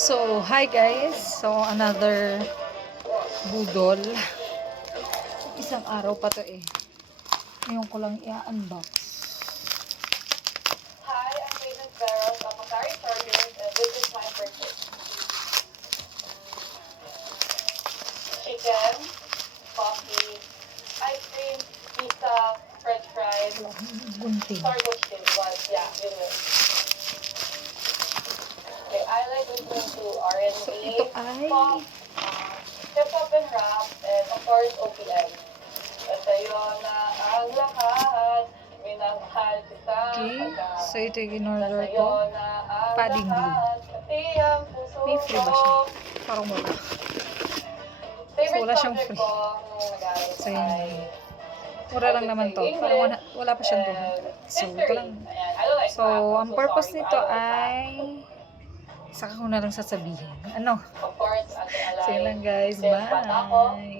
So, hi guys. So, another budol. Isang araw pa to eh. Ngayon ko lang i-unbox. Hi, I'm Raven Veros of Macari Chargers, and this is my purchase. Chicken, coffee, ice cream, pizza, french fries, Gunting. sandwich din, but yeah, yun yun. Okay, I like listening to R&B, So, ito ay pop, hip-hop and rap, and of course, OPM. At sa'yo na ang lahat, minamahal kita. okay. So, ito yung in-order Sa'yo ko. na ang Padding glue. lahat, pati ang puso May free ba siya? ko. Parang wala. Favorite So, wala siyang subject free. ko nung nag-aaral So, ko yun. ay Mura lang naman to. Parang wala pa siyang 200. So, ito lang. So, ang purpose nito ay saka ko na lang sasabihin. Ano? Of course, So, yun lang guys. Since bata ako, Bye!